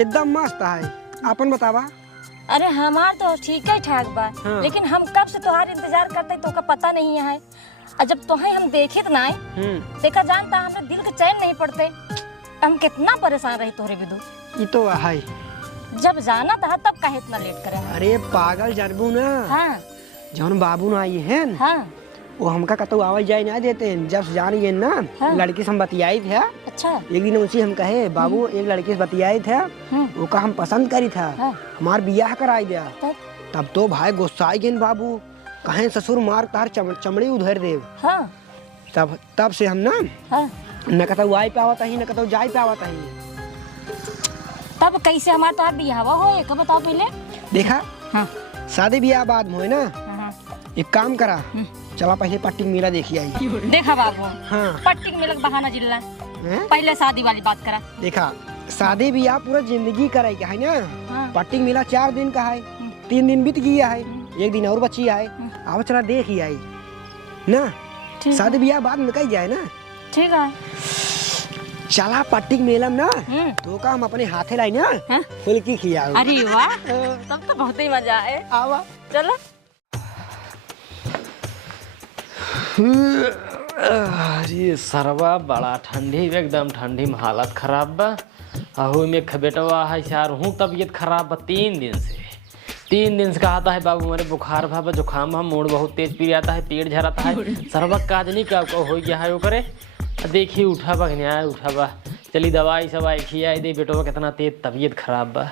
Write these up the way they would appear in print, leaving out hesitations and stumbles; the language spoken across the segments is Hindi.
एकदम मस्त है। अपन बतावा। अरे हमार तो ठीक ही ठाक बा। हाँ। लेकिन हम कब से तुम्हारे इंतजार करते तो का पता नहीं है। और जब तुम्हें हम देखे तो ना देखा जानता हमें दिल के चैन नहीं पड़ते। हम कितना परेशान रही तोरे बिदु। ये तो है। जब जाना था तब काहे इतना लेट करे। अरे पागल जानबू ना। हाँ। जौन बाबू ना आई है हाँ। वो हमका कतो आवाज जाए ना देते हैं। जब जान गए ना हाँ। लड़की से हम बतियाई थे। अच्छा। एक दिन उसी हम कहे बाबू एक लड़की से बतियाई थे वो का हम पसंद करी था। हाँ। हमार बियाह कराई दिया। तब तो भाई गुस्सा गए बाबू कहे ससुर मार तार चमड़ी उधर दे। हाँ। तब से हम ना हाँ। न कतो आई पे आवत ही न कतो जाई पे आवत ही। तब कैसे हमार तो बियाह हो एक बताओ पहले। देखा हाँ। शादी ब्याह बाद में ना हाँ। एक काम करा चला पहले पट्टी मेला देखी आई। देखा बाबू। हाँ। पट्टी मेला का बहाना जिल्ला पहले शादी वाली बात करा। देखा शादी ब्याह पूरा जिंदगी करे का है ना। हाँ। पट्टी मेला 4 दिन का है 3 दिन बीत गया है एक दिन और बची है। अब चला देख ही आई ना शादी ब्याह बाद में कही जाए ना। ठीक है चला पट्टी मेला में ना तो का हम अपने हाथे लाई ना फुल्की खियाओ। अरे वाह तब तो बहुत ही मजा है। आवा चलो। अरे सरवा बड़ा ठंडी एकदम ठंडी में हालत खराब बा। अहो में खबेटवा है यार हूँ तबीयत खराब बा 3 दिन से कहता है बाबू मेरे बुखार भा जुकाम भा मूड बहुत तेज पी आता है पेट झरता है सरवा काज नहीं का हो गया है वो करे। देखिए उठा बा उठा बा चली दवाई सवाई खियाई दे बेटवा कितना तेज तबीयत खराब बा।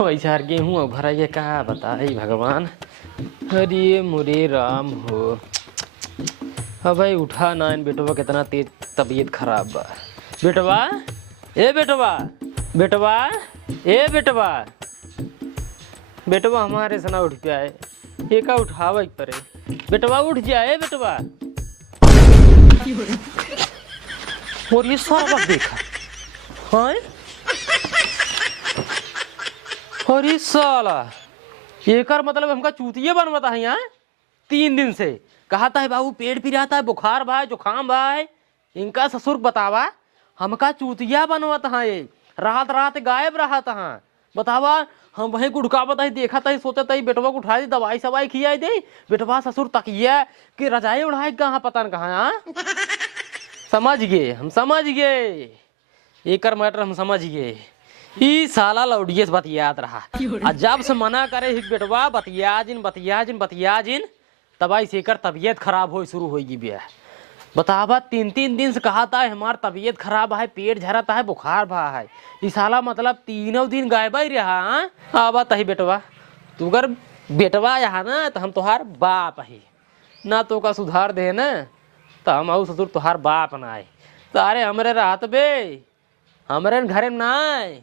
वैसे हर गेहूँ भरा ये कहा बताई भगवान। अरे मुरे राम हो हाँ भाई उठा ना इन बेटवा कितना तेज तबीयत खराब बा। बेटवा ए बेटवा बेटवा ए बेटवा बेटवा हमारे सना उठ गया है ये का उठावा परे बेटवा उठ जाए बेटवा। और ये सारा वक्त देखा हाँ और ये साला ये कर मतलब हमका चूतिया बनवाता है यहाँ 3 दिन से कहता है बाबू पेट पी रहा है बुखार भाई जुकाम भाई इनका ससुर बतावा हमका चूतिया बनवाता है। ये रात रात गायब रहा था बतावा हम वहीं गुड़कावत है देखा था सोचा था बेटवा को उठा दी दवाई सवाई खियाई दे बेटवा ससुर तकिया कि रजाई उड़ाए कहाँ पता न कहाँ। समझ गए हम समझ गए एक मैटर हम समझ गए। ई साला लौडिये से बतियात रहा जब से मना करे बेटवा बतिया जिन तबाई से कर तबीयत खराब हो शुरू होगी बिया। बतावा 3 दिन से कहा था हमार तबीयत खराब है पेट झरता है बुखार भा है ई साला मतलब 3 दिन गायब ही रहा। आवा तही बेटवा तू अगर बेटवा यहाँ ना तो हम तुहार बाप ही ना तो का सुधार दे ना तो हम आऊ ससुर तुहार बाप ना आए तारे हमरे रात बे हमरे घरे ना आए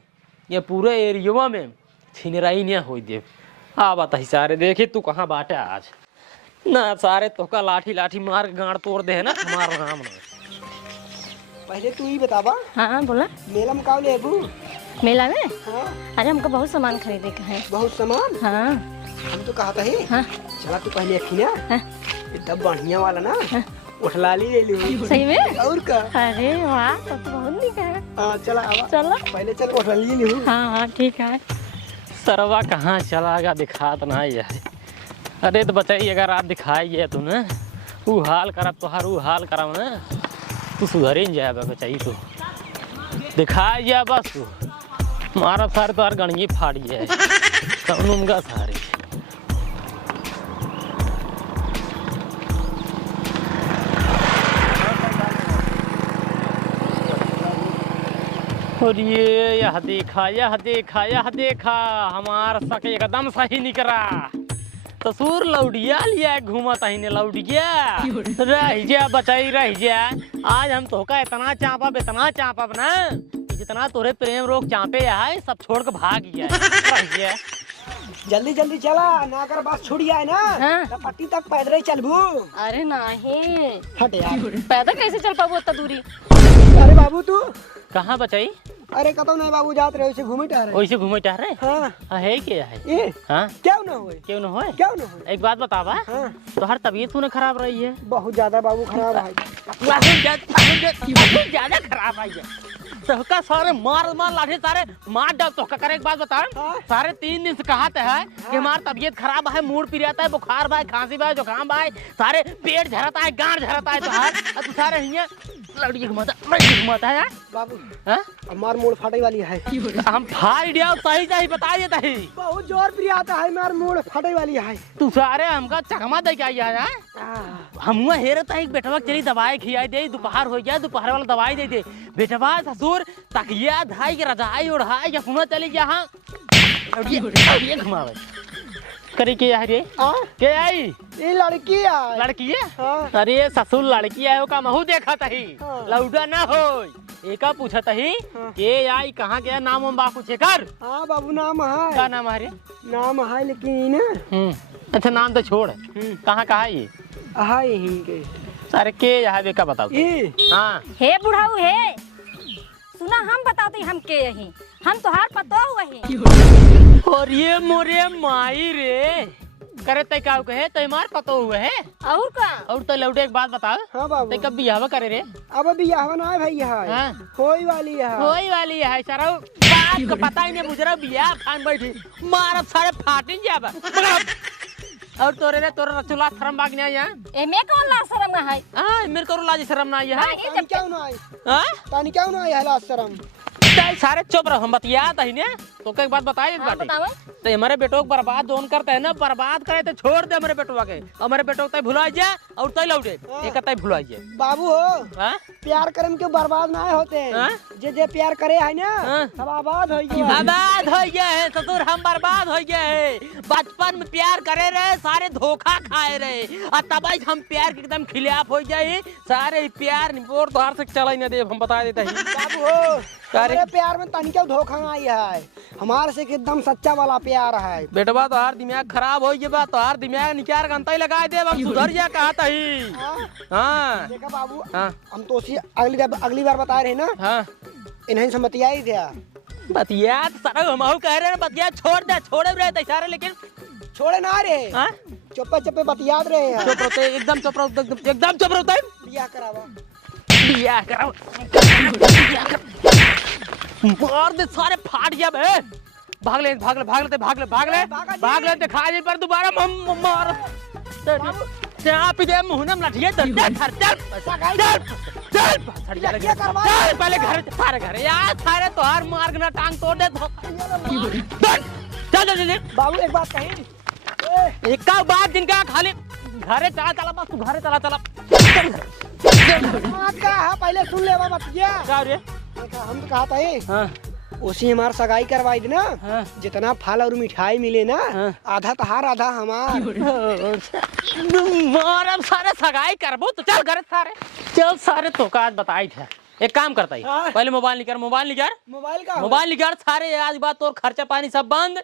ये पूरे एरिया में छिनराई नहीं हो दे। आवा तही सारे देखे तू कहाँ बाटे आज ना सारे तो का लाठी लाठी मार गाड़ तोड़ दे है ना हमारा नाम ना। पहले तू ही बतावा। हाँ बोला। मेला में का लेबू मेला में। हाँ। अरे हमको बहुत सामान खरीदे का है। बहुत सामान। हाँ। हम तो कहता है हाँ। चला तू पहले अखी ना हाँ। एकदम बढ़िया वाला ना उठलाली ले ली। सही में और का। अरे वाह तब तो बहुत निक है। हाँ चला आवा चलो पहले चल उठलाली ले लूँ। हाँ ठीक है। सरवा कहाँ चलागा दिखात ना है। अरे तो बताइए अगर आप दिखाइए तू ना वो हाल करब तुहार वो हाल करब ना तू सुधरे नहीं जाए बचाई तू दिखाई जा बस तू मारा सारे तो गणगी फाड़ जाए तब उनका सारे। और ये यह देखा हमारा सक एकदम सही निकला ससुर लौडिया लिया घूमत ही लौडिया रह जा बचाई रह जा। आज हम तोहका इतना चापब ना जितना तोरे प्रेम रोग चापे है सब छोड़ के भाग गया। जल्दी जल्दी चला ना कर बस छूट जाए ना। हाँ। तो पट्टी तक पैदल ही चलबू। अरे नहीं हट यार पैदल कैसे चल पाबू इतना दूरी। अरे बाबू तू कहाँ बचाई। अरे कतौ नहीं बाबू जात रहे वैसे घूमे टहरे। वैसे घूमे टहरे। हाँ। है क्या है ये हाँ क्यों ना होए क्यों न होए। क्यों ना होए। एक बात बतावा हाँ। तो हर तबीयत तूने खराब रही है बहुत ज्यादा बाबू खराब है। ज्यादा खराब आई है तोहका सारे मार मार लाठी सारे मार डाल। तोहका करे एक बात बता, सारे 3 दिन से कहते हैं कि हमारा तबीयत खराब है, मूड पिराता है, बुखार भाई, खांसी भाई, जुकाम भाई, सारे पेट झरता है, गांड झरता है, तो सारे हियां लड़की घुमाता है यार बाबू। हाँ? हमार मूड फटे वाली है। हम फाड़ दिया सही सही बता देता ही। बहुत जोर प्रिय आता है, मार मूड फटे वाली है। तू सारे हमका चकमा दे के आया है। हम हेरता है बेटवा चली दवाई खिलाई दे, दोपहर हो गया, दोपहर वाला दवाई दे दे। बेटवा ससुर तकिया धाई के रजाई उड़ाई या सुना चली यहाँ ये घुमावे करे के यार ये के आई ये लड़की है। लड़की है। हाँ। अरे ससुर लड़की है का महू देखा तही लौडा ना हो एका पूछत ही के आई कहाँ गया नाम हम बा पूछे कर। हाँ बाबू नाम है। क्या नाम है रे? नाम है लेकिन अच्छा नाम तो छोड़। कहाँ कहाँ ये है यहीं के सारे के यहाँ बेका बताओ ये। हाँ हे बुढ़ाऊ हे, सुना हम बताते हम के यही, हम तोहार पतो वही। और ये मोरे माई रे करे तय का कहे तय मार पतो हुए है और का और तो लौटे एक बात बता। हाँ बाबू। तय कब बियाह करे रे? अब बियाह ना है भैया है। हाँ। होई वाली है। होई वाली है सारा बात का पता ही नहीं बुझरा बियाह खान बैठी मार सारे फाटी जाबा और तोरे रे तोरे रचुला शर्म बाग नहीं आया एमे कौन ला शर्म ना है? हां मेरे को लाज शर्म ना आया है। तानी क्यों ना आई? हां तानी क्यों ना आई है लाज शर्म? तय सारे चुप रहो हम बतिया तही ने तो एक बात बताइए इस हाँ, बात बताओ। तो हमारे बेटो को बर्बाद जोन करते हैं ना, बर्बाद करे तो छोड़ दे हमारे बेटवा के। हमारे बेटो को तय भुला जाए और तय लौटे एक तय भुला जाए। बाबू हो हां प्यार करम के बर्बाद ना होते हैं। हाँ? जे जे प्यार करे है ना हाँ? सब आबाद हो गया। बर्बाद हो गया है ससुर, हम बर्बाद हो गए है। बचपन में प्यार करे रहे सारे धोखा खाए रहे और तब हम प्यार के एकदम खिलाफ हो गए। सारे प्यार निपोर द्वार से चला ही ना दे हम बता देते हैं। बाबू हो हमारे प्यार में तानी क्यों धोखा आई है? हमारे से एकदम सच्चा वाला प्यार है। बेटवा तो हर दिमाग खराब हो गया, तो हर दिमाग निकाल गंता ही लगा दे हम सुधर जा कहता ही। हाँ देखा बाबू हाँ हम तो उसी अगली बार बता रहे ना हाँ इन्हें से बतियाई थे। बतिया सारा हम कह रहे हैं बतिया छोड़ दे छोड़े रहे सारे लेकिन छोड़े ना रे हाँ चुप्पे चुप्पे बतियात रहे हैं। चुप रहते एकदम चुप रहो एकदम चुप रहते बियाह करावा बियाह कराओ मार दे सारे फाट गया बे। भाग ले भाग ले भाग ले भाग ले भाग ले भाग ले दिखा दे पर दोबारा हम मार चाप दे मुंह में लठिए चल चल चल चल चल पहले घर सारे घर यार सारे तो हर मार्ग ना टांग तोड़ दे चल चल बाबू एक बात कही एक का बात जिनका खाली घरे चला चला बस तू घरे चला चला बात का है पहले सुन ले बाबा बतिया। क्या रे देखा हम तो कहा था ये हाँ उसी हमार सगाई करवाई थी ना। हाँ। जितना फल और मिठाई मिले ना हाँ। आधा तहार आधा हमार। मार अब सारे सगाई करबो तो चल घर सारे चल सारे तो का आज बताई था एक काम करता ही हाँ। पहले मोबाइल निकाल मोबाइल का मोबाइल निकाल सारे आज बात तोर खर्चा पानी सब बंद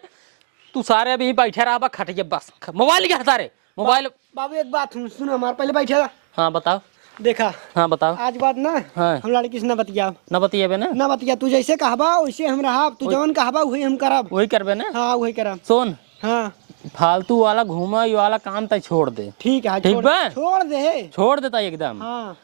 तू सारे अभी बैठे रहा बा खटिए बस मोबाइल निकाल सारे मोबाइल। बाबू एक बात सुन हमार पहले बैठे हाँ बताओ देखा हाँ बताओ आज बात ना हाँ। हम लड़की से ना बतिया न बतिएबे ना ना बतिया तू जैसे कहबा वैसे हम रहा तू जवन कहबा वही हम करब। वही करबे ना। हाँ वही करब। सुन हाँ फालतू वाला घूमा वाला काम तय छोड़ दे। ठीक है ठीक बा? छोड़ दे छोड़ देता एकदम। हाँ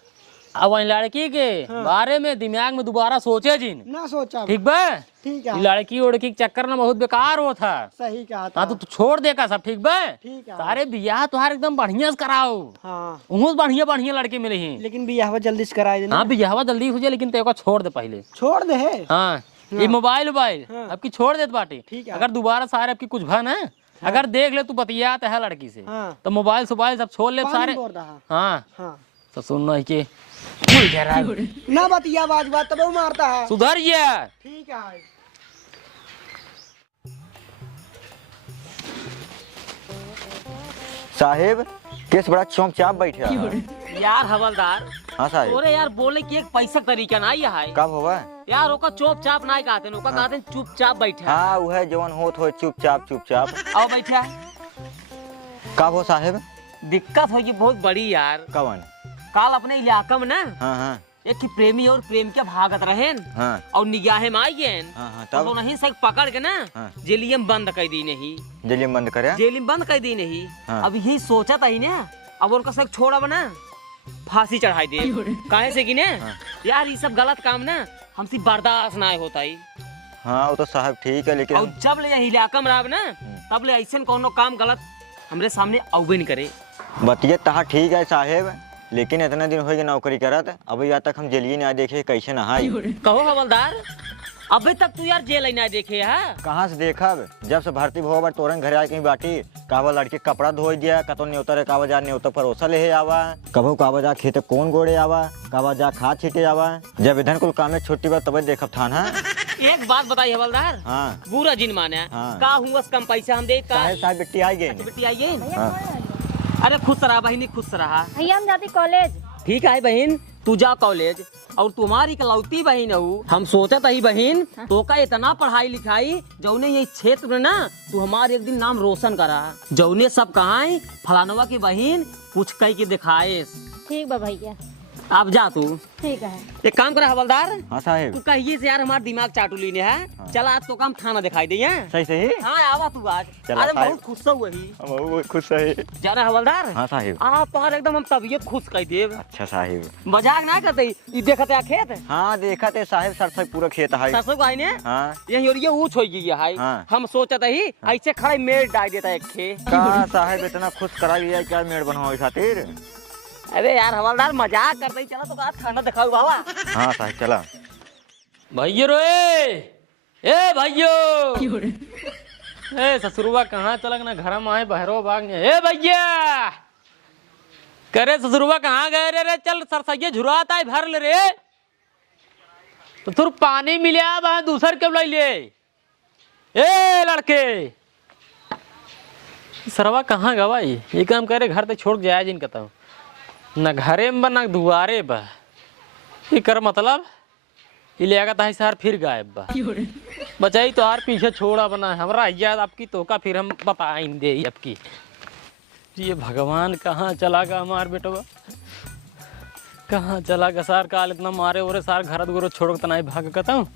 अब वही लड़की के बारे में दिमाग में दोबारा सोचे जिन ना सोचा ठीक बा। ठीक है लड़की उड़की के चक्कर में बहुत बेकार हो था। सही कहा हाँ था। तो तू छोड़ देगा सब ठीक बा। ठीक है सारे बियाह तुहार एकदम बढ़िया से कराओ। हाँ उहुं बढ़िया बढ़िया लड़के मिले हैं। लेकिन बियाह जल्दी से कराए देना। हाँ बियाहवा जल्दी हो जाए लेकिन तेरे को छोड़ दे पहले। छोड़ दे हाँ ये मोबाइल हाँ। अब की छोड़ देते बाटे। ठीक है। अगर दोबारा सारे अब की कुछ भा ना अगर देख ले तू बतियात है लड़की से हाँ। तो मोबाइल सब छोड़ ले पानी सारे। बोल रहा। हाँ हाँ तो सुन के ना बतिया बाज बात तब मारता है। सुधर गया। ठीक है साहेब केस बड़ा चौंक बैठे है। यार हवलदार हाँ साहेब अरे यार बोले कि एक पैसा तरीका ना है कब होगा? यार ओका चुप चाप ना कहते ओका कहते चुपचाप बैठे हाँ वह जवन होत हो चुपचाप आओ बैठा कब हो साहेब? दिक्कत होगी बहुत बड़ी यार। कवन? काल अपने इलाका में ना हाँ हाँ एक की प्रेमी और प्रेमिका भागत रहे हाँ और निगाहे में आई गए हाँ हाँ तो तब नहीं सक पकड़ के ना हाँ। जेलिए में बंद कर दी नहीं। जल्दी बंद करे। जेल में बंद कर दी नहीं। हाँ। अब यही सोचा था ही ना अब उनका सक छोड़ा बना फांसी चढ़ाई दे काहे से कि ना हाँ। यार ये सब गलत काम ना हमसे बर्दाश्त ना होता ही। हाँ वो तो साहब ठीक है, लेकिन और जब ले यही इलाका में रहब ना तब ले ऐसे कोनो काम गलत हमरे सामने आउबे नहीं करे। बतिया तहा ठीक है साहेब, लेकिन इतना दिन हो गए नौकरी करत, अभी आज तक हम जेलिए ना देखे कैसे नहाई। कहो हवलदार, अबे तक तू यार जेल ना देखे है। कहाँ से देखा, जब से भर्ती हो बार तोरन घर आके बाटी कावा लड़के कपड़ा धो दिया, कतो न्योतर कावा जा न्योतर परोसा ले आवा, कबो कावा जा खेत कौन गोड़े आवा, कावा जा खाद छीटे आवा, जब इधर कुल काम में छुट्टी बा तब देखब थाना। एक बात बताई हवलदार, हाँ बुरा जिन माने हाँ। का हुआ कम पैसा हम दे का साहेब साहब बेटी आई गए। बेटी आइए। हाँ। अरे खुश रहा बहनी, खुश रहा। भैया हम जाती कॉलेज। ठीक है बहन, तू जा कॉलेज। और तुम्हारी इकलौती बहन हूँ, हम सोचे ही बहन तो का इतना पढ़ाई लिखाई जौने ये क्षेत्र में ना तू हमारे एक दिन नाम रोशन करा, जौने सब कहा फलानवा की बहन कुछ कह के दिखाए। ठीक बा भैया। अब जा तू। ठीक है। एक काम करा हवलदार, हाँ साहेब तू कहिए से यार हमारा दिमाग चाटू लेने है। हाँ। चल आज तो काम थाना दिखाई दे। सही सही। हाँ आवा तू आज। चला अरे साहब। बहुत खुश हुआ ही। बहुत खुश है। जाना हवलदार। हाँ साहेब। आप तो एकदम हम तबीयत खुश कह देव। अच्छा साहेब। मजाक ना करते ई देखते खेत। हाँ देखा थे साहेब, सरसों पूरा खेत है। सरसों को ने हाँ ये ऊंच हो गई है। हाँ। हम सोचते ही ऐसे खड़े मेड़ डाल देता एक खे। कहा साहेब इतना खुश करा लिया क्या मेड़ बनवाओ खातिर। अरे यार हवलदार मजाक करते ही, चला तो आज खाना दिखाओ बाबा। हाँ साहेब चला। भैया रो ए भाइयो, ए ससुरवा कहाँ चलक ना घर में आए बहरो भाग। ए भैया करे ससुरवा कहाँ गए रे? चल सरसैया झुराता है भर ले रे। तो तुर पानी मिला वहां दूसर क्यों लाई ले? ए लड़के सरवा कहाँ गवाई? ये काम करे घर तक छोड़ जाए जिन कहता हूँ, न घरे में न दुआरे बा। ये कर मतलब ये ले आगा सार फिर गायब बा। बचाई तो आर पीछे छोड़ा बना हमरा याद आपकी तो का फिर हम बताएं दे आपकी। ये भगवान कहाँ चला गा हमार बेटवा, कहाँ चला गा? सार काल इतना मारे और सार घर गोरो छोड़ तना भाग कहता हूँ।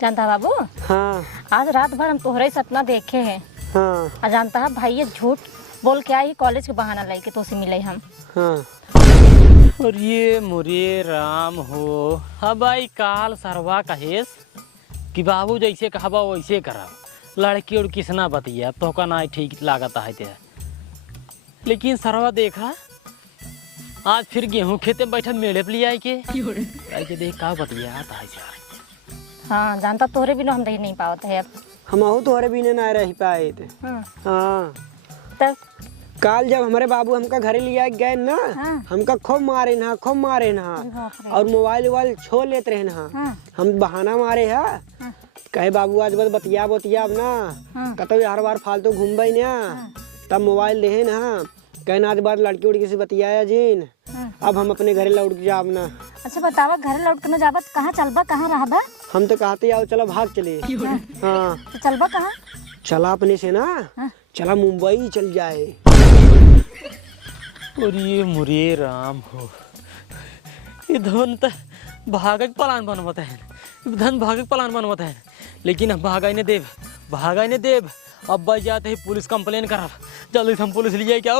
जानता बाबू, हाँ आज रात भर हम तोहरे सपना देखे हैं। हाँ और जानता है भाई ये झूठ बोल के आई कॉलेज के बहाना लेके तो से मिले हम। हाँ। और ये मुरे राम हो। हाँ भाई काल सरवा कहेस कि बाबू जैसे कहबा वैसे करा, लड़की उड़की से ना बतिया तो का ना ठीक लागता है ते। लेकिन सरवा देखा आज फिर गेहूं खेते में बैठा मेड़े पे लिया के देख का बतिया आता है। हाँ जानता तोहरे बिना हम रह नहीं पाते है अब। हम तोहरे बिना ना रह पाए थे। हाँ। हाँ तब काल जब हमारे बाबू हमका घरे लिया गए ना, हाँ। हमका खूब मारे ना, खूब मारे ना, और मोबाइल वोबाइल छोड़ लेते रहे ना। हाँ। हम बहाना मारे है, हाँ। कहे बाबू आज बस बतिया अब ना, हाँ। कतो हर बार फालतू घूमबे ना, तब मोबाइल दे ना, कहना आज बार लड़की उड़की से बतियाया जीन। हाँ। अब हम अपने घरे लौट जाब ना। अच्छा बतावा घर लौट कर जाबत कहाँ चलबा, कहाँ रहबा? हम तो कहते आओ चलो भाग चले। हाँ तो चलबा कहाँ? चला अपने से ना, हाँ। चला मुंबई चल जाए। और ये मुरे राम हो। ये धन तो भागक प्लान बनवत है, धन भागक प्लान बनवत है, लेकिन अब भागाई ने देव। अब बच जाते ही पुलिस कंप्लेन करब, जल्दी से हम पुलिस लिए क्या?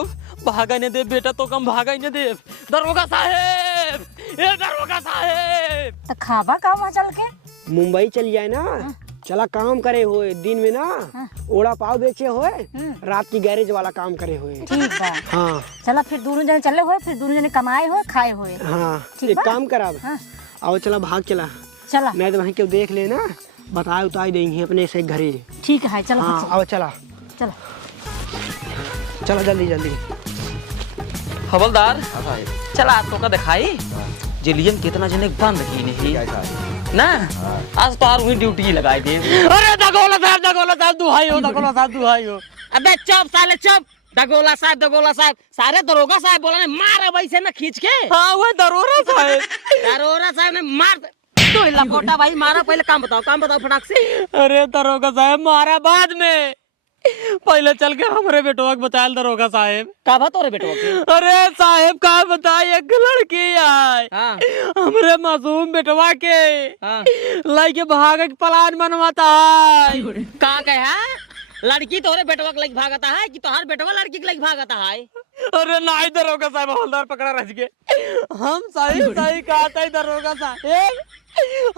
भागा ने देव बेटा, तो कम भागा ने देव। दरोगा साहेब, ये दरोगा साहेब। तो खाबा का वहाँ चल के? मुंबई चल जाए ना, चला काम करे हुए दिन में ना, ओड़ा पाव बेचे हुए, रात की गैरेज वाला काम करे हुए। ठीक बा। हाँ चला फिर दोनों जने चले हुए, फिर दोनों जने कमाए हुए खाए हुए। हाँ ठीक एक बा? काम कराब, हाँ। आओ चला भाग चला, चला नहीं तो वहीं क्यों देख लेना, बताए उतार देंगे अपने से घरे। ठीक है चला। हाँ आओ चला चला चला जल्दी जल्दी। हवलदार चला तो का दिखाई जेलियन कितना जने बंद की नहीं ना, आज तो वही ड्यूटी लगाई दे। अरे दगोला साहब दुहाई हो। अबे चुप साले चुप। दगोला साहब सारे दरोगा साहब बोला ने मार वैसे ना खींच के। हाँ वो दरोगा साहब ने मार तो लकोटा भाई मारा। पहले काम बताओ फटाक से। अरे दरोगा साहब मारा बाद में, पहले चल के हमारे बेटवा के बतायल दरोगा साहब। का बात रे बेटवा के? अरे साहब का बताई, एक लड़की आए हमरे मासूम बेटवा के लाइके भागे के प्लान बनवाता है। का कहा लड़की तोरे बेटवा के लग भागता है कि तोहार बेटवा लड़की के लग भागता है? अरे नहीं दरोगा साहब, हवलदार पकड़ा रह गए। हम सही सही कहते हैं दरोगा साहब,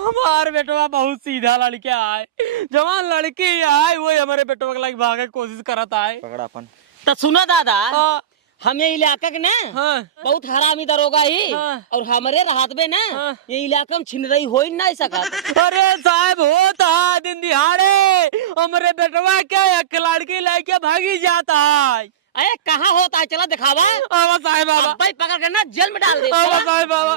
हमारे बेटवा बहुत सीधा लड़का है। जवान लड़की है वही हमारे बेटवा के लग भागे कोशिश करता है। पकड़ा अपन। तो सुनो दादा, हाँ। हम ये इलाका के ना हाँ। बहुत हरामी दरोगा ही। हाँ। और हमारे राहत में ना हाँ। ये इलाका में छिन रही हो ही नहीं सका। अरे साहब होता है दिन दिहाड़े, हमारे बेटवा क्या एक लड़की लेके भागी जाता है। अरे कहाँ होता है, चला दिखावा। आवा साहब बाबा, भाई पकड़ कर ना जेल में डाल दे। आवा साहब बाबा,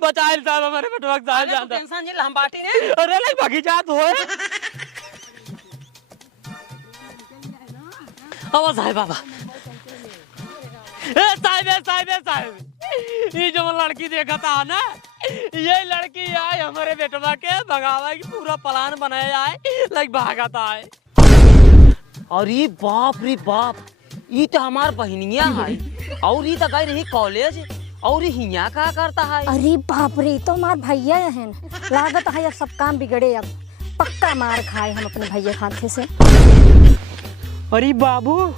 बचाए साहब हमारे बेटवा के साथ जाता। टेंशन नहीं, हम बाटी ने। अरे ले भागी जात हो। आवा साहब बाबा, साहब ये जो लड़की देखा था ना, ये लड़की है हमारे बेटवा के भगावा की पूरा प्लान बनाया है, लाइक भागाता है। अरे बाप रे बाप, ये तो हमार बहनिया है। और ये तो गई रही कॉलेज, और हिया का करता है। अरे बाप रे, तो हमार भैया है, लागत है अब सब काम बिगड़े। अब पक्का मार खाए हम अपने भैया हाथे से। अरे बाबू,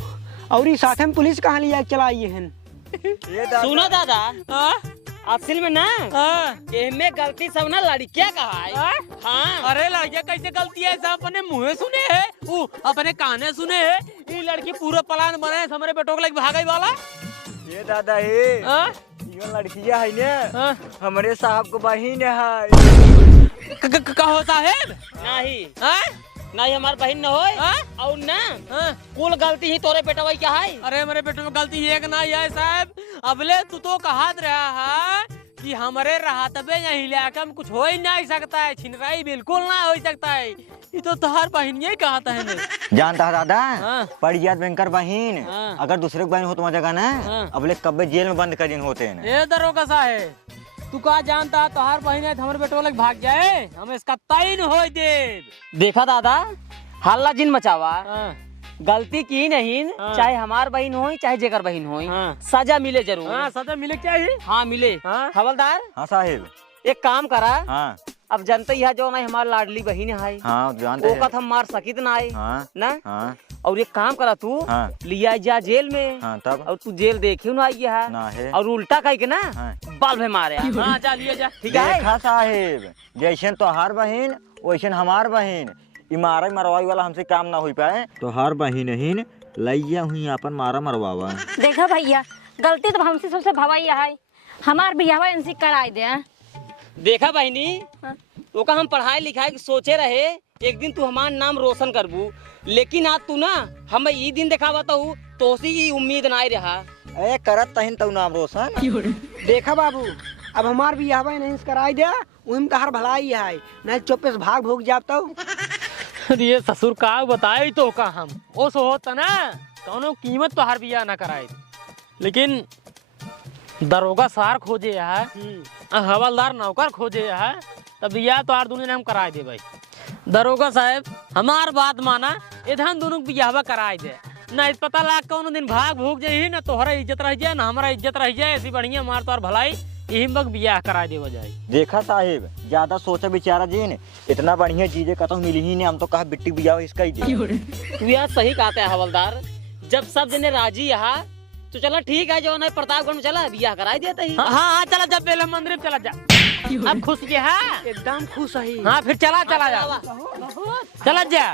और ये साथ में पुलिस कहाँ लिया चलाई है? सुनो दादा, असल में ना में गलती सब ना लड़कियां का है। हाँ। अरे लड़कियां कैसे गलती है? सब अपने मुँह सुने है, वो अपने काने सुने है। ये लड़की पूरा प्लान बनाए हमारे बेटों को लेके भागे वाला। ये दादा है, ये लड़कियां है ना, हमारे साहब को बहन है। कहो साहेब नहीं नहीं, हमार बहन न हो। और ना कुल गलती ही तोरे बेटा भाई क्या है? अरे हमारे बेटे में गलती एक ना है साहब। अबले तू तो कहत रहा है कि हमारे राहतबे यहाँ इलाका में कुछ हो ही नहीं सकता है, छिनराई बिल्कुल ना हो सकता है। ये तो तोहार बहन ही कहता है ने। जानता है दादा, हाँ। पड़ जात बैंकर बहन। हाँ। अगर दूसरे बहन हो तुम्हारी जगह ना, हाँ। अबले कब्बे जेल में बंद कर दिन होते हैं। ये दरोगा साहेब, तू का जानता तोहार बहन है हमारे बेटो लग भाग जाए, हम इसका तय न हो दे। देखा दादा, हल्ला जिन मचावा, हाँ। गलती की नहीं। हाँ। चाहे हमार बहन हो चाहे जेकर बहन हो, हाँ। सजा मिले जरूर। हाँ, सजा मिले क्या ही? हाँ मिले। हाँ। हवलदार हाँ साहिब। एक काम करा, हाँ अब जनता यह जो ना हमार लाडली बहन है, हाँ जानते हैं। ओकत हम मार सकित ना है हाँ ना। हाँ और एक काम करा तू, हाँ लिया जा जेल में। हाँ तब और तू जेल देखे ना आई है, ना है। और उल्टा कह के ना हाँ। बाल में मारे। हाँ, जा लिया जा। ठीक है। देखा साहिब, जैसे तोहार बहन वैसे हमार बहन, इमारा मरवाई वाला हमसे काम ना हो पाए। तोहार बहन हिन लैया हुई अपन मारा मरवावा। देखा भैया, गलती तो हमसे सबसे भवैया है, हमार बियाह इनसे कराई दे। देखा बहनी, तो का हम पढ़ाई लिखाई के सोचे रहे एक दिन तू हमार नाम रोशन करबू, लेकिन आज तू ना हमें ये दिन दिखावा तो सी उम्मीद ना रहा। ए करत तहिन तू नाम रोशन। देखा बाबू, अब हमार भी यहाँ नहीं कराई दे, उम तहार भलाई है, नहीं चुप से भाग भोग जाता हूँ। ये ससुर का बताए तो का हम ओ सो होता ना, कौनो कीमत तो हर बिया ना कराए। लेकिन दरोगा सार खोजे है, हवलदार नौकर खोजे है, तब यह तो आर दुनिया ने हम कराए दे। भाई दरोगा साहब, हमार बात माना, इधर दोनों बियाह कराए दे। ना इस पता लाग कौन दिन भाग भूग जाये ना तोहरा इज्जत रह जाए ना हमारा इज्जत रह जाए। ऐसी बढ़िया मार तो भलाई यही बग बियाह करा दे जाए। देखा साहिब, ज्यादा सोचा बेचारा जी ने, इतना बढ़िया चीजें कतो मिली ही नहीं। हम तो कहा बिट्टी बियाह इसका ही दे। तू यार सही कहते है हवलदार, जब सब जने राजी यहाँ तो चला ठीक है, जो ना प्रतापगढ़ में चला बियाह कराई देते ही। हाँ हाँ चला, जब बेला मंदिर चला जा। अब खुश के है, एकदम खुश है। हाँ फिर चला जा, चला जा।